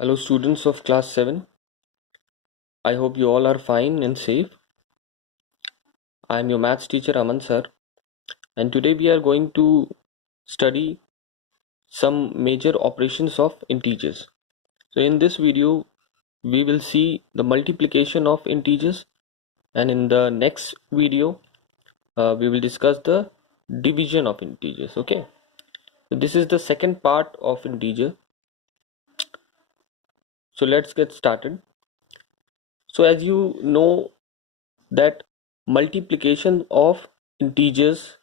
Hello, students of class 7. I hope you all are fine and safe. I am your maths teacher Aman sir, and today we are going to study some major operations of integers. So, in this video, we will see the multiplication of integers, and in the next video, we will discuss the division of integers. Okay, so this is the second part of integer. So, let's get started. So, as you know, that multiplication of integers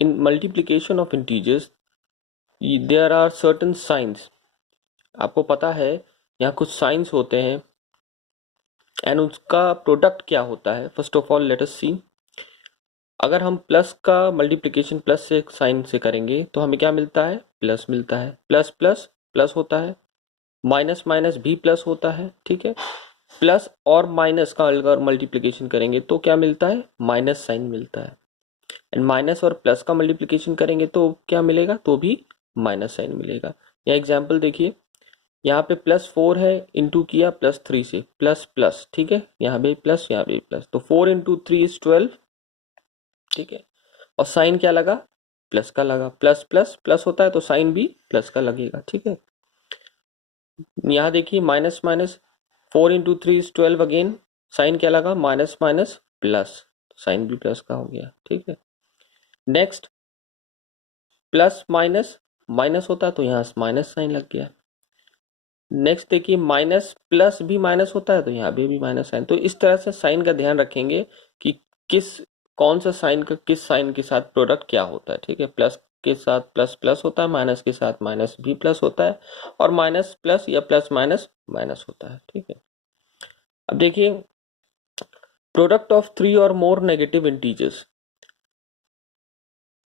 in multiplication of integers there are certain signs. आपको पता है यहाँ कुछ science होते हैं and उसका product क्या होता है. First of all let us see. अगर हम प्लस का मल्टीप्लिकेशन प्लस से साइन से करेंगे तो हमें क्या मिलता है? प्लस मिलता है. प्लस प्लस प्लस होता है. माइनस माइनस भी प्लस होता है. ठीक है. प्लस और माइनस का अगर मल्टीप्लिकेशन करेंगे तो क्या मिलता है? माइनस साइन मिलता है. एंड माइनस और प्लस का मल्टीप्लिकेशन करेंगे तो क्या मिलेगा? तो भी माइनस साइन मिलेगा. या एग्जाम्पल देखिए, यहाँ पे +4 है, इंटू किया +3 से, प्लस प्लस. ठीक है, यहाँ पे प्लस, यहाँ पे प्लस, तो 4 इंटू 3 इज 12. ठीक है, और साइन क्या लगा? प्लस का लगा. प्लस प्लस प्लस होता है तो साइन भी प्लस का लगेगा. ठीक है, यहाँ देखिए minus minus, 4 into 3 is 12 again, sign क्या लगा? माइनस माइनस प्लस, साइन भी प्लस का हो गया. ठीक है, नेक्स्ट प्लस माइनस माइनस होता है तो यहाँ माइनस साइन लग गया. नेक्स्ट देखिए, माइनस प्लस भी माइनस होता है तो यहाँ भी माइनस साइन. तो इस तरह से साइन का ध्यान रखेंगे कि कौन सा साइन का किस साइन के साथ प्रोडक्ट क्या होता है. ठीक है, प्लस के साथ प्लस प्लस होता है, माइनस के साथ माइनस भी प्लस होता है, और माइनस प्लस या प्लस माइनस माइनस होता है. ठीक है, अब देखिए, प्रोडक्ट ऑफ 3 और मोर नेगेटिव इंटीजर्स.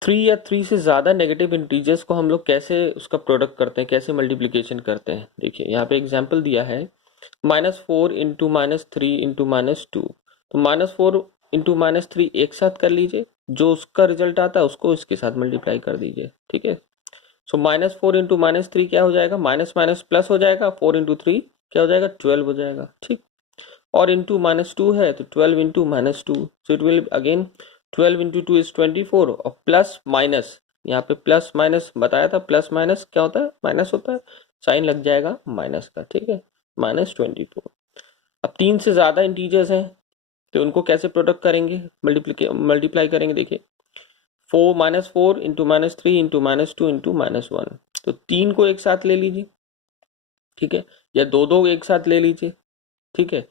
3 या 3 से ज़्यादा नेगेटिव इंटीजर्स को हम लोग कैसे उसका प्रोडक्ट करते हैं, कैसे मल्टीप्लिकेशन करते हैं. देखिए यहाँ पे एग्जांपल दिया है, -4 इंटू -3 इंटू -2. तो -4 इंटू -3 एक साथ कर लीजिए, जो उसका रिजल्ट आता है उसको इसके साथ मल्टीप्लाई कर दीजिए. ठीक है, सो -4 इंटू -3 क्या हो जाएगा? माइनस माइनस प्लस हो जाएगा. 4 इंटू 3 क्या हो जाएगा? 12 हो जाएगा. ठीक, और इंटू -2 है तो 12 into -2, so it will again 12 into 2 is 24. और प्लस माइनस, यहाँ पे प्लस माइनस बताया था, प्लस माइनस क्या होता है? माइनस होता है, साइन लग जाएगा माइनस का. ठीक है, -24. अब 3 से ज्यादा इंटीजर्स हैं तो उनको कैसे प्रोडक्ट करेंगे, मल्टीप्लाई करेंगे. देखिए, 4 इंटू -3 इंटू -2 इंटू -1, तो 3 को एक साथ ले लीजिए. ठीक है, या दो दो एक साथ ले लीजिए. ठीक है,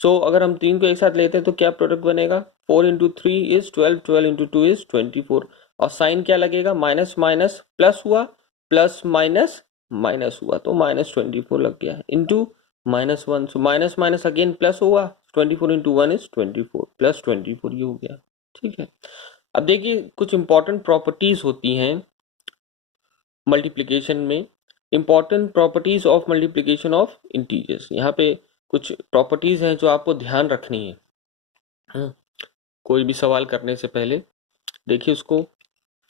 सो अगर हम 3 को एक साथ लेते हैं तो क्या प्रोडक्ट बनेगा? 4 इंटू 3 इज 12, 12 इंटू 2 इज 24. और साइन क्या लगेगा? माइनस माइनस प्लस हुआ, प्लस माइनस माइनस हुआ, तो -24 लग गया, into -1. So minus minus again plus हुआ, 24 इंटू 1 इज 24, +24 ये हो गया. ठीक है, अब देखिए, कुछ इंपॉर्टेंट प्रॉपर्टीज होती हैं मल्टीप्लिकेशन में. Important properties of multiplication of integers. यहाँ पे कुछ प्रॉपर्टीज हैं जो आपको ध्यान रखनी है कोई भी सवाल करने से पहले. देखिए उसको.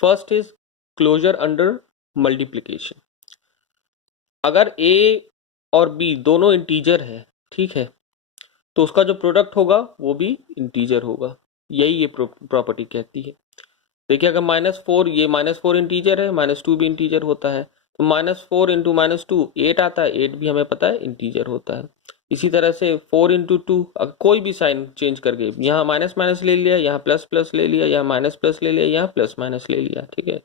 First is closure under multiplication. अगर a और b दोनों इंटीजर है, ठीक है, तो उसका जो प्रोडक्ट होगा वो भी इंटीजर होगा. यही ये प्रॉपर्टी कहती है. देखिए, अगर -4, ये -4 इंटीजर है, -2 भी इंटीजर होता है, तो -4 इंटू -2 8 आता है, 8 भी हमें पता है इंटीजर होता है. इसी तरह से 4 इंटू 2, अगर कोई भी साइन चेंज करके, यहाँ माइनस माइनस ले लिया, यहाँ प्लस प्लस ले लिया, यहाँ माइनस प्लस ले लिया, यहाँ प्लस माइनस ले लिया. ठीक है,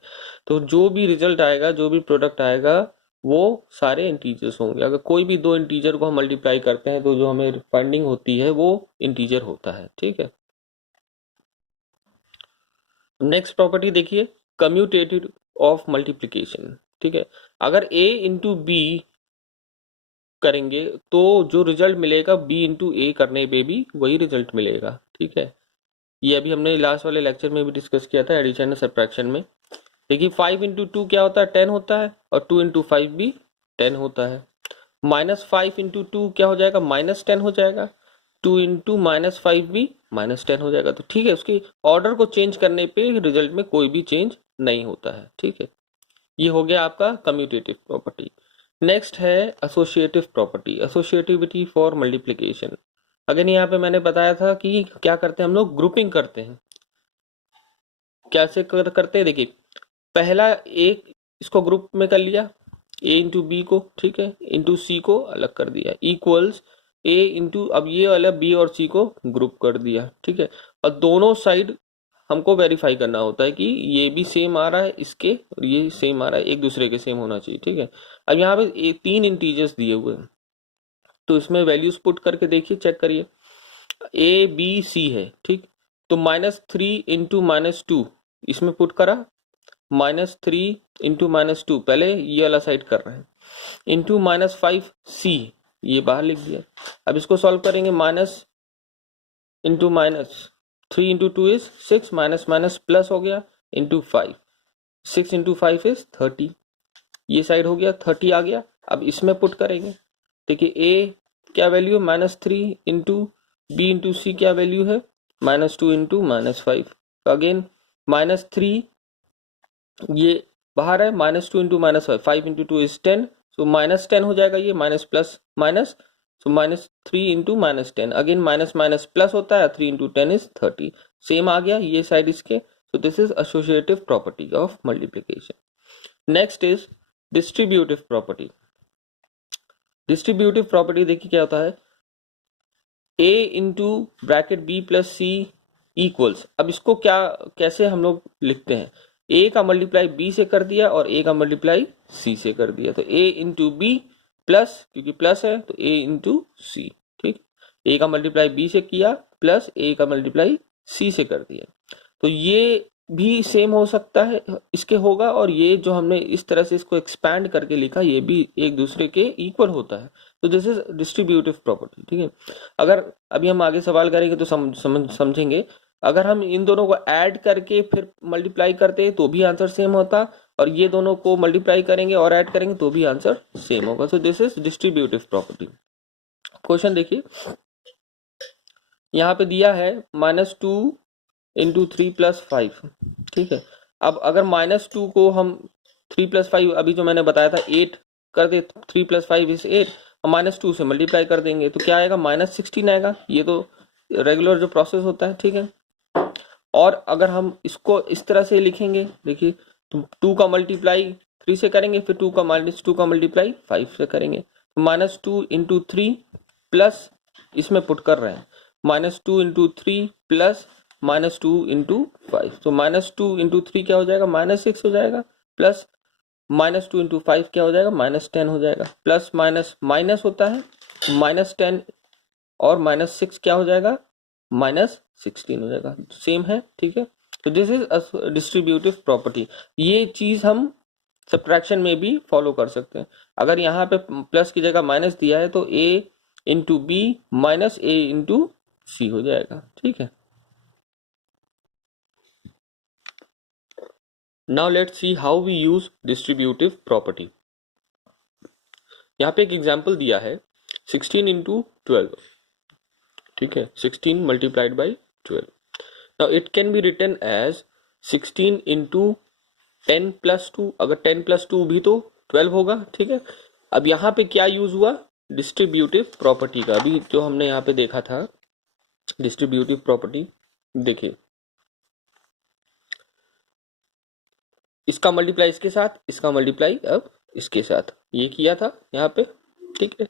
तो जो भी रिजल्ट आएगा, जो भी प्रोडक्ट आएगा, वो सारे इंटीजर्स होंगे. अगर कोई भी दो इंटीजर को हम मल्टीप्लाई करते हैं तो जो हमें फाइंडिंग होती है वो इंटीजर होता है. ठीक है, नेक्स्ट प्रॉपर्टी देखिए, कम्यूटेटिव ऑफ मल्टीप्लिकेशन. ठीक है, अगर a इंटू बी करेंगे तो जो रिजल्ट मिलेगा b इंटू ए करने पे भी वही रिजल्ट मिलेगा. ठीक है, ये अभी हमने लास्ट वाले लेक्चर में भी डिस्कस किया था, एडिशन और सब्ट्रैक्शन में. देखिए, 5 इंटू 2 क्या होता है? 10 होता है, और 2 इंटू 5 भी 10 होता है. -5 इंटू 2 क्या हो जाएगा? -10 हो जाएगा. 2 इंटू -5 भी -10 हो जाएगा. तो ठीक है, उसकी ऑर्डर को चेंज करने पे रिजल्ट में कोई भी चेंज नहीं होता है. ठीक है, ये हो गया आपका कम्यूटेटिव प्रॉपर्टी. नेक्स्ट है associative property, associativity for multiplication. Again यहाँ पे मैंने बताया था कि क्या करते हैं हम लोग, ग्रुपिंग करते हैं। कैसे करते हैं, देखिए पहला एक इसको ग्रुप में कर लिया, ए इंटू बी को, ठीक है, इंटू सी को अलग कर दिया, इक्वल्स ए इंटू, अब ये वाला बी और सी को ग्रुप कर दिया, ठीक है। और दोनों साइड हमको वेरीफाई करना होता है कि ये भी सेम आ रहा है इसके और ये सेम आ रहा है, एक दूसरे के सेम होना चाहिए, ठीक है। अब यहाँ पे तीन इंटीजर्स दिए हुए हैं, तो इसमें वैल्यूज पुट करके देखिए, चेक करिए। ए बी सी है, ठीक, तो -3 इंटू -2 इसमें पुट करा, -3 इंटू -2 पहले ये वाला साइड कर रहे हैं, इंटू -5 सी, ये बाहर लिख दिया। अब इसको सॉल्व करेंगे, minus into minus, 3 into 2 is 6, minus minus plus हो गया, इंटू 5, 6 इंटू 5 इज 30, ये साइड हो गया, 30 आ गया। अब इसमें पुट करेंगे, देखिए ए क्या वैल्यू है, -3 इंटू बी इंटू सी क्या वैल्यू है, -2 इंटू -5, अगेन -3, ये बाहर है, -2 इंटू -5, 5 इंटू 2 इज 10, सो -10 हो जाएगा, ये माइनस प्लस माइनस, सो -3 into -10, again minus minus plus होता है, 3 इंटू 10 इज 30, सेम आ गया ये साइड इसके। So this is associative property of multiplication. Next is distributive property. Distributive property देखिए क्या होता है, a into bracket B plus C equals, अब इसको क्या कैसे हम लोग लिखते हैं, a का मल्टीप्लाई b से कर दिया और a का मल्टीप्लाई c से कर दिया, तो a इंटू बी प्लस, क्योंकि प्लस है तो a इंटू सी, ठीक, a का मल्टीप्लाई b से किया प्लस a का मल्टीप्लाई c से कर दिया, तो ये भी सेम हो सकता है इसके होगा, और ये जो हमने इस तरह से इसको एक्सपैंड करके लिखा ये भी एक दूसरे के इक्वल होता है, तो दिस इज डिस्ट्रीब्यूटिव प्रॉपर्टी, ठीक है। अगर अभी हम आगे सवाल करेंगे तो समझेंगे, अगर हम इन दोनों को ऐड करके फिर मल्टीप्लाई करते तो भी आंसर सेम होता, और ये दोनों को मल्टीप्लाई करेंगे और ऐड करेंगे तो भी आंसर सेम होगा, सो this is distributive property. Question देखिए, यहाँ पे दिया है -2 इंटू 3 प्लस 5, ठीक है। अब अगर -2 को हम 3 प्लस 5, अभी जो मैंने बताया था 8 कर दे, 3 प्लस 5 इज 8, -2 से मल्टीप्लाई कर देंगे तो क्या आएगा, -16 आएगा, ये तो रेगुलर जो प्रोसेस होता है, ठीक है। और अगर हम इसको इस तरह से लिखेंगे, देखिए तो 2 का मल्टीप्लाई 3 से करेंगे, फिर 2 का -2 का मल्टीप्लाई 5 से करेंगे, तो -2 इंटू 3 प्लस, इसमें पुट कर रहे हैं, -2 इंटू 3 प्लस -2 इंटू 5, तो -2 इंटू 3 क्या हो जाएगा, -6 हो जाएगा, प्लस -2 इंटू 5 क्या हो जाएगा, -10 हो जाएगा, प्लस माइनस माइनस होता है, -10 और -6 क्या हो जाएगा, -16 हो जाएगा, सेम है, ठीक है। तो दिस इज डिस्ट्रीब्यूटिव प्रॉपर्टी, ये चीज हम सब्ट्रैक्शन में भी फॉलो कर सकते हैं। अगर यहाँ पे प्लस की जगह माइनस दिया है तो a into B minus A into C हो जाएगा, ठीक है। Now let's see how we use distributive property. यहाँ पे एक एग्जाम्पल दिया है 16 इंटू 12, ठीक है, 16 multiplied by 12। Now it can be written as 16 into 10 plus 2, अगर 10 प्लस 2 भी तो 12 होगा, ठीक है। अब यहाँ पे क्या यूज हुआ, डिस्ट्रीब्यूटिव प्रॉपर्टी का, अभी जो हमने यहाँ पे देखा था डिस्ट्रीब्यूटिव प्रॉपर्टी, देखिए इसका मल्टीप्लाई इसके साथ, इसका मल्टीप्लाई अब इसके साथ, ये किया था यहाँ पे, ठीक है।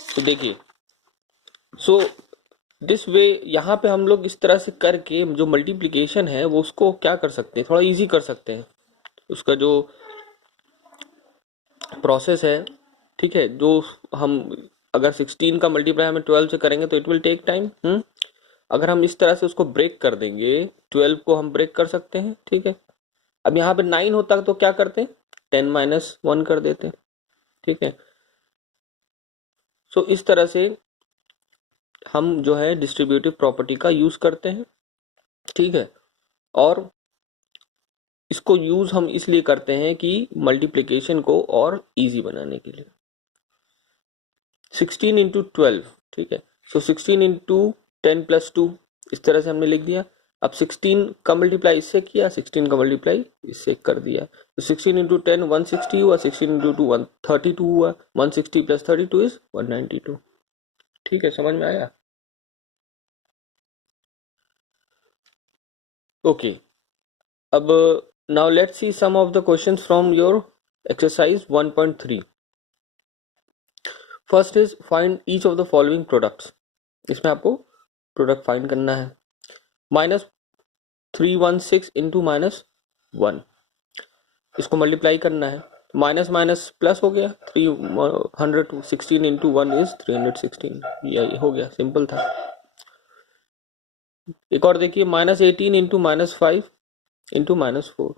तो देखिए सो दिस वे, यहाँ पे हम लोग इस तरह से करके जो मल्टीप्लिकेशन है वो उसको क्या कर सकते हैं, थोड़ा इजी कर सकते हैं, उसका जो प्रोसेस है, ठीक है, जो हम अगर 16 का मल्टीप्लाई हमें 12 से करेंगे तो इट विल टेक टाइम, अगर हम इस तरह से उसको ब्रेक कर देंगे, 12 को हम ब्रेक कर सकते हैं, ठीक है। अब यहाँ पे 9 होता तो क्या करते हैं, 10 माइनस 1 कर देते हैं, ठीक है। सो इस तरह से हम जो है डिस्ट्रीब्यूटिव प्रॉपर्टी का यूज करते हैं, ठीक है। और इसको यूज हम इसलिए करते हैं कि मल्टीप्लिकेशन को और इजी बनाने के लिए। 16 इंटू 12, ठीक है, सो 16 इंटू 10 प्लस 2, इस तरह से हमने लिख दिया, अब 16 का मल्टीप्लाई इससे किया, 16 का मल्टीप्लाई इससे कर दिया, तो 16 इंटू 10 160 हुआ, 16 इंटू 2 132 हुआ, 160 प्लस 32 इज 192। ठीक है, समझ में आया? ओके, अब now let's see some of the questions from your exercise 1.3। First is find each of the following products. इसमें आपको प्रोडक्ट फाइंड करना है। -316 इंटू -1, इसको मल्टीप्लाई करना है। माइनस माइनस प्लस हो गया, 316 इंटू 1 इज 316, ये हो गया, सिंपल था। एक और देखिए, -18 इंटू -5 इंटू -4,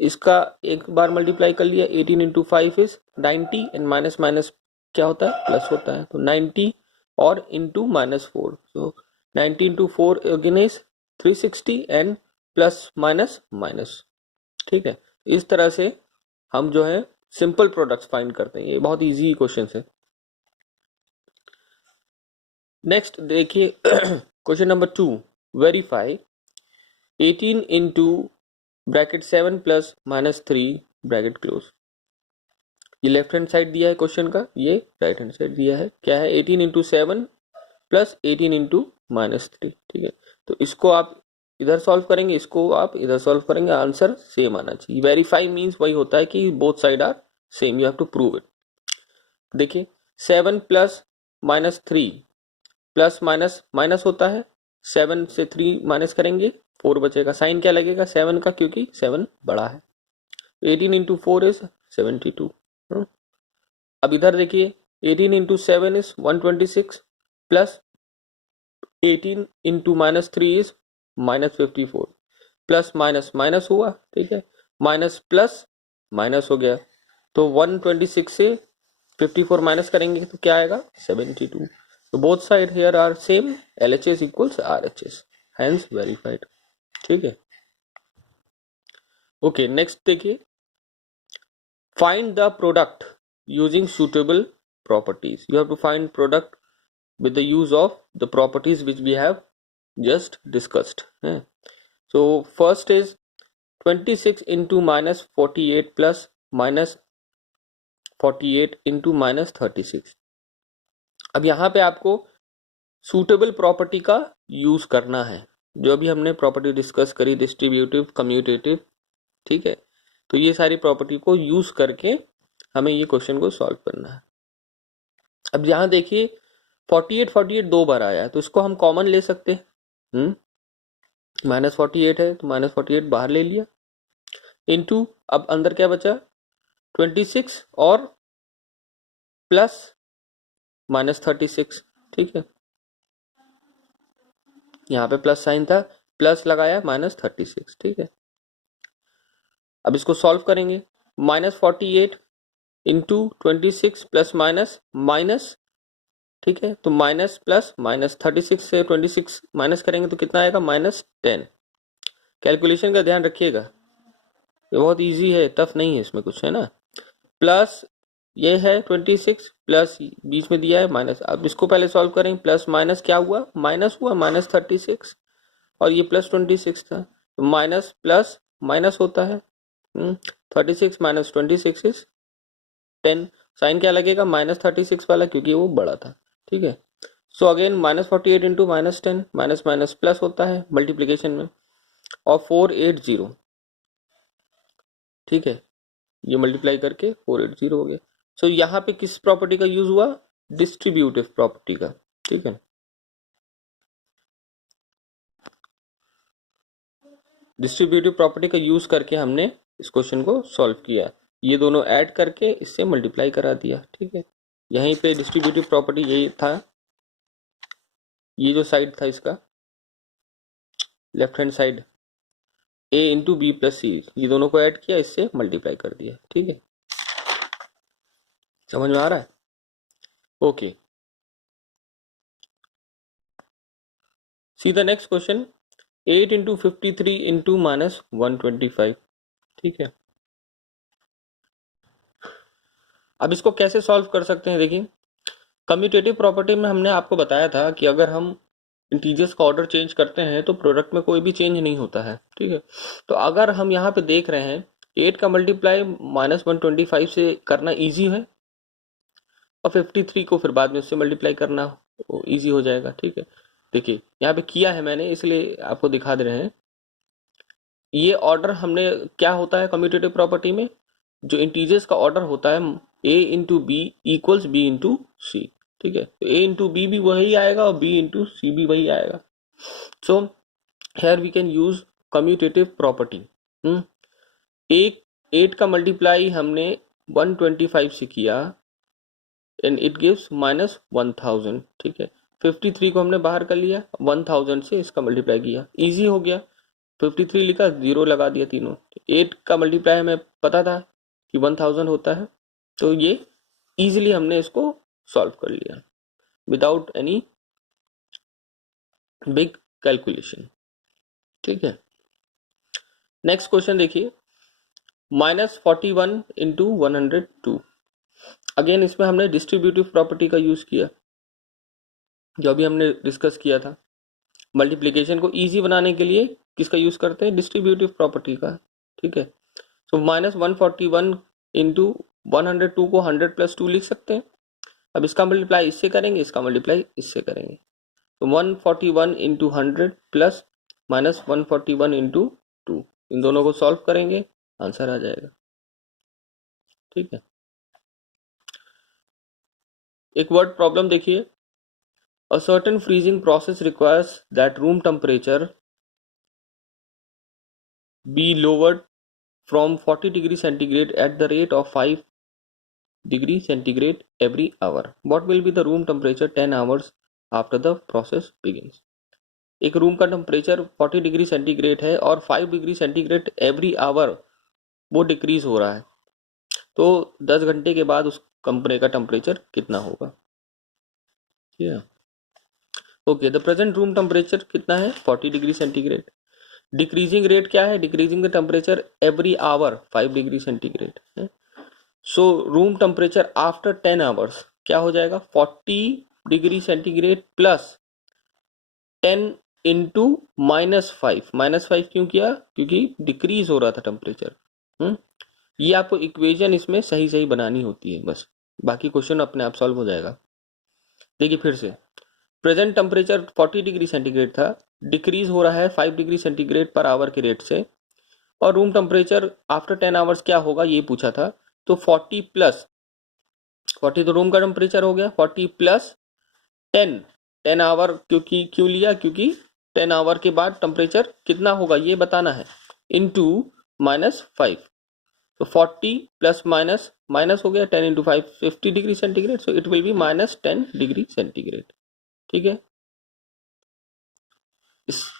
इसका एक बार मल्टीप्लाई कर लिया, 18 into 5 is 90 and minus minus क्या होता है, प्लस होता है, तो 90 और into -4, so 90 into 4 again is 360 and plus minus minus. ठीक है, इस तरह से हम जो है सिंपल प्रोडक्ट्स फाइंड करते हैं। ये बहुत इजी क्वेश्चन है। नेक्स्ट देखिए question number 2, verify 18 into bracket 7 plus -3 bracket close. ये लेफ्ट हैंड साइड दिया है क्वेश्चन का, ये राइट हैंड साइड दिया है। क्या है, 18 इंटू 7 प्लस 18 इंटू -3। ठीक है, तो इसको आप इधर सॉल्व करेंगे, इसको आप इधर सॉल्व करेंगे, आंसर सेम आना चाहिए। वेरीफाई मीन्स वही होता है कि both side are same, you have to prove it. देखिए 7 प्लस -3 प्लस माइनस माइनस होता है, 7 से 3 माइनस करेंगे 4 बचेगा। साइन क्या लगेगा 7 का, क्योंकि 7 बड़ा है। 18 इंटू 4 इज 72। अब इधर देखिए 18 into 7 is 126 plus 18 into -3 is -54, plus minus minus हुआ। ठीक है, माइनस प्लस माइनस हो गया, तो 126 से 54 माइनस करेंगे तो क्या आएगा 72। तो both side here are same, LHS equals RHS, hence verified. ठीक है, ओके नेक्स्ट देखिए, find the product using suitable properties. You have to find product with the use of the properties which we have just discussed. So first is 26 into -48 plus -48 into -36। अब यहाँ पे आपको suitable property का use करना है, जो अभी हमने प्रॉपर्टी डिस्कस करी, डिस्ट्रीब्यूटिव, कम्यूटेटिव। ठीक है, तो ये सारी प्रॉपर्टी को यूज करके हमें ये क्वेश्चन को सॉल्व करना है। अब यहाँ देखिए 48 दो बार आया है, तो इसको हम कॉमन ले सकते हैं। -48 है तो -48 बाहर ले लिया, इनटू अब अंदर क्या बचा 26 और प्लस -36। ठीक है, यहाँ पे प्लस साइन था, प्लस लगाया -36। ठीक है, अब इसको सॉल्व करेंगे, -48 इंटू 26 प्लस माइनस माइनस। ठीक है, तो माइनस प्लस -36 से 26 माइनस करेंगे तो कितना आएगा -10। कैलकुलेशन का ध्यान रखिएगा, ये बहुत इजी है, टफ नहीं है इसमें कुछ, है ना। प्लस ये है 26 प्लस बीच में दिया है माइनस। अब इसको पहले सॉल्व करेंगे, प्लस माइनस क्या हुआ, माइनस हुआ -36, और ये प्लस 26 था, तो माइनस प्लस माइनस होता है। 36 माइनस 26 इज 10। साइन क्या लगेगा -36 वाला, क्योंकि वो बड़ा था। ठीक है, so again -48 into -10, minus minus plus होता है मल्टीप्लीकेशन में, और 480। ठीक है, ये मल्टीप्लाई करके 480 हो गया। सो यहाँ पे किस प्रॉपर्टी का यूज हुआ, डिस्ट्रीब्यूटिव प्रॉपर्टी का। ठीक है, डिस्ट्रीब्यूटिव प्रॉपर्टी का यूज करके हमने इस क्वेश्चन को सॉल्व किया, ये दोनों ऐड करके इससे मल्टीप्लाई करा दिया। ठीक है, यहीं पे डिस्ट्रीब्यूटिव प्रॉपर्टी यही था, ये जो साइड था इसका left hand side, a into B plus C, ये दोनों को ऐड किया, इससे मल्टीप्लाई कर दिया। ठीक है, समझ में आ रहा है? Okay, see the next question, 8 into 53 into -125। ठीक है, अब इसको कैसे सॉल्व कर सकते हैं, देखिए कम्यूटेटिव प्रॉपर्टी में हमने आपको बताया था कि अगर हम इंटीजर्स का ऑर्डर चेंज करते हैं तो प्रोडक्ट में कोई भी चेंज नहीं होता है, ठीक है। तो अगर हम यहाँ पे देख रहे हैं 8 का मल्टीप्लाई -125 से करना इजी है और 53 को फिर बाद में उससे मल्टीप्लाई करना इजी हो जाएगा, ठीक है। देखिए यहाँ पे किया है मैंने, इसलिए आपको दिखा दे रहे हैं। ये ऑर्डर हमने क्या होता है कम्यूटेटिव प्रॉपर्टी में, जो इंटीजर्स का ऑर्डर होता है a into B equals B into C, ठीक है। तो a इंटू बी भी वही आएगा और b इंटू सी भी वही आएगा। So here we can use commutative property. एक 8 का मल्टीप्लाई हमने 125 से किया एंड इट गिव्स -1000, ठीक है। 53 को हमने बाहर कर लिया, 1000 से इसका मल्टीप्लाई किया, इजी हो गया। 53 लिखा, 0 लगा दिया तीनों। 8 का मल्टीप्लाई हमें पता था कि 1000 होता है, तो ये इजीली हमने इसको सॉल्व कर लिया विदाउट एनी बिग कैलकुलेशन, ठीक है। नेक्स्ट क्वेश्चन देखिए, -41 इंटू 102। अगेन इसमें हमने डिस्ट्रीब्यूटिव प्रॉपर्टी का यूज किया, जो अभी हमने डिस्कस किया था। मल्टीप्लिकेशन को इजी बनाने के लिए किसका यूज करते हैं, डिस्ट्रीब्यूटिव प्रॉपर्टी का, ठीक है। सो -141 इंटू 102 को 100 प्लस 2 लिख सकते हैं। अब इसका मल्टीप्लाई इससे करेंगे, इसका मल्टीप्लाई इससे करेंगे, तो 141 इंटू 100 प्लस -141 इंटू 2, इन दोनों को सॉल्व करेंगे, आंसर आ जाएगा, ठीक है। एक वर्ड प्रॉब्लम देखिए, a certain freezing process requires that room temperature be lowered from 40 degree centigrade at the rate of 5 degree centigrade every hour. What will be the room temperature 10 hours after the process begins? एक room का temperature 40 degree centigrade है और 5 degree centigrade every hour वो decrease हो रहा है, तो 10 घंटे के बाद उस कमरे का टेम्परेचर कितना होगा, ठीक है। Okay, the present room temperature कितना है, 40 डिग्री सेंटीग्रेड। डिक्रीजिंग रेट क्या है, decreasing the temperature every hour 5 degree centigrade है। सो रूम टेम्परेचर आफ्टर 10 आवर्स क्या हो जाएगा, 40 डिग्री सेंटीग्रेड प्लस 10 इंटू -5। -5 क्यों किया, क्योंकि डिक्रीज हो रहा था टेम्परेचर। ये आपको इक्वेशन इसमें सही सही बनानी होती है बस, बाकी क्वेश्चन अपने आप सॉल्व हो जाएगा। देखिए फिर से, प्रेजेंट टेम्परेचर 40 डिग्री सेंटीग्रेड था, डिक्रीज हो रहा है 5 डिग्री सेंटीग्रेड पर आवर के रेट से, और रूम टेम्परेचर आफ्टर 10 आवर्स क्या होगा ये पूछा था। तो 40 प्लस 40 तो रूम का टेम्परेचर हो गया, 40 प्लस 10 आवर, क्योंकि क्यों लिया, क्योंकि 10 आवर के बाद टेम्परेचर कितना होगा ये बताना है, इनटू -5। तो 40 प्लस माइनस माइनस हो गया, 10 into 5 50 degree centigrade, so it will be -10 degree centigrade, ठीक है।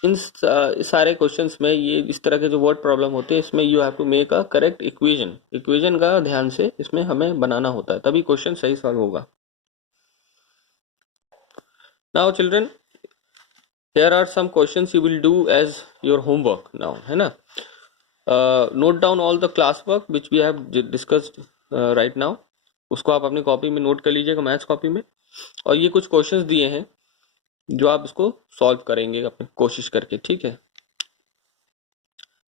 इन सारे क्वेश्चंस में ये इस तरह के जो वर्ड प्रॉब्लम होते हैं, इसमें you have to make a correct equation का ध्यान से इसमें हमें बनाना होता है, तभी क्वेश्चन सही सॉल्व होगा। Now children, here are some questions you will do as your homework now, है ना। Note down all the class work which we have discussed right now, उसको आप अपनी कॉपी में नोट कर लीजिएगा, मैथ्स कॉपी में। और ये कुछ क्वेश्चंस दिए हैं जो आप इसको सॉल्व करेंगे अपनी कोशिश करके, ठीक है।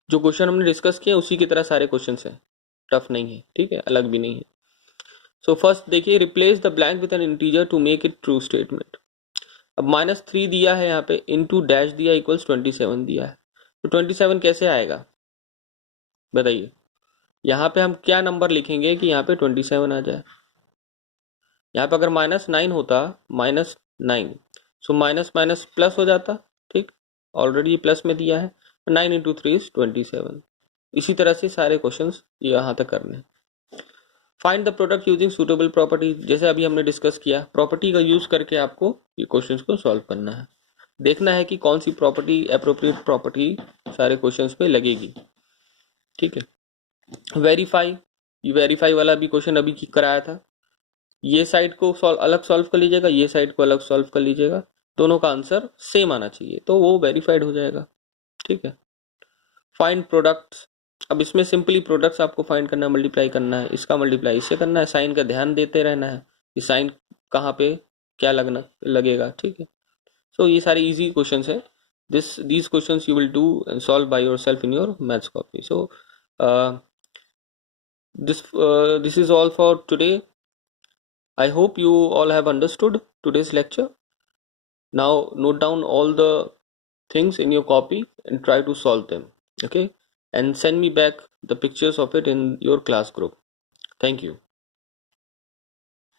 जो क्वेश्चन हमने डिस्कस किए उसी की तरह सारे क्वेश्चन हैं, टफ नहीं है, ठीक है, अलग भी नहीं है। सो फर्स्ट देखिए, replace the blank with an integer to make it true statement. अब -3 दिया है यहाँ पे, इनटू डैश दिया इक्वल्स 27 दिया है, तो 27 कैसे आएगा बताइए। यहाँ पे हम क्या नंबर लिखेंगे कि यहाँ पे 27 आ जाए। यहाँ पे अगर -9 होता, -9, सो माइनस माइनस प्लस हो जाता, ठीक, ऑलरेडी प्लस में दिया है, 9 इंटू 3 इज 27। इसी तरह से सारे क्वेश्चंस यहाँ तक करने। Find the product using suitable property, जैसे अभी हमने डिस्कस किया, प्रॉपर्टी का यूज करके आपको ये क्वेश्चंस को सॉल्व करना है, देखना है कि कौन सी प्रॉपर्टी अप्रोप्रिएट प्रॉपर्टी सारे क्वेश्चंस पे लगेगी, ठीक है। वेरीफाई, ये वेरीफाई वाला भी क्वेश्चन अभी कराया था, ये साइड को अलग सॉल्व कर लीजिएगा, ये साइड को अलग सॉल्व कर लीजिएगा, दोनों का आंसर सेम आना चाहिए, तो वो वेरीफाइड हो जाएगा, ठीक है। फाइंड प्रोडक्ट्स, अब इसमें सिंपली प्रोडक्ट्स आपको फाइंड करना है, मल्टीप्लाई करना है, इसका मल्टीप्लाई इससे करना है, साइन का ध्यान देते रहना है कि साइन कहाँ पे क्या लगेगा, ठीक है। So ये सारे easy questions है. These questions you will do and solve by yourself in your maths copy. So uh, this is all for today. I hope you all have understood today's lecture. Now note down all the things in your copy and try to solve them. Okay, and send me back the pictures of it in your class group. Thank you.